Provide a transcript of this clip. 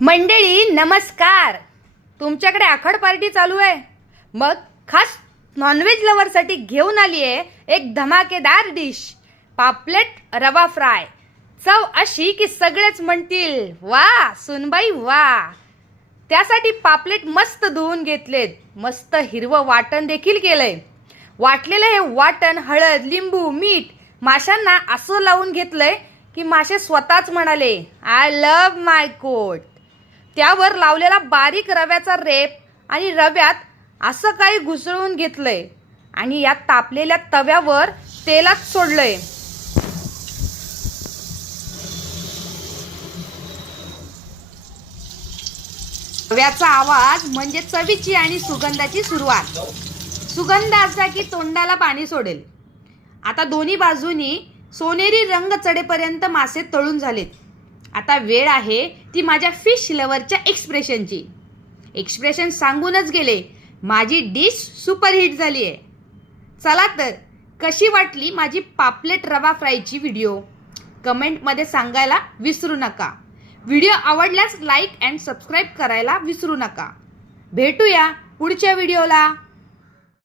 मंडळी नमस्कार. तुमच्याकडे आखड पार्टी चालू आहे. मग खास नॉनव्हेज लवरसाठी घेऊन आली आहे एक धमाकेदार डिश, पापलेट रवा फ्राय. चव अशी की सगळेच म्हणतील वा सुनबाई वा. त्यासाठी पापलेट मस्त धुवून घेतलेत, मस्त हिरवं वाटण देखील केलंय. वाटलेलं हे वाटण हळद लिंबू मीठ माशांना असं लावून घेतलंय की मासे स्वतःच म्हणाले आय लव्ह माय कोट. त्यावर लावलेला बारीक रव्याचा रेप आणि रव्यात असं काही घुसळून घेतलंय आणि या तापलेल्या तव्यावर तेलात सोडलंय. रव्याचा आवाज म्हणजे चवीची आणि सुगंधाची सुरुवात. सुगंध असा की तोंडाला पाणी सोडेल. आता दोन्ही बाजूनी सोनेरी रंग चढेपर्यंत मासे तळून झालेत. आता वेळ आहे ती माझ्या फिश लवरच्या एक्सप्रेशनची. एक्सप्रेशन सांगूनच गेले, माझी डिश सुपरहिट झाली आहे. चला तर कशी वाटली माझी पापलेट रवा फ्रायची व्हिडिओ कमेंटमध्ये सांगायला विसरू नका. व्हिडिओ आवडल्यास लाईक अँड सबस्क्राईब करायला विसरू नका. भेटूया पुढच्या व्हिडिओला.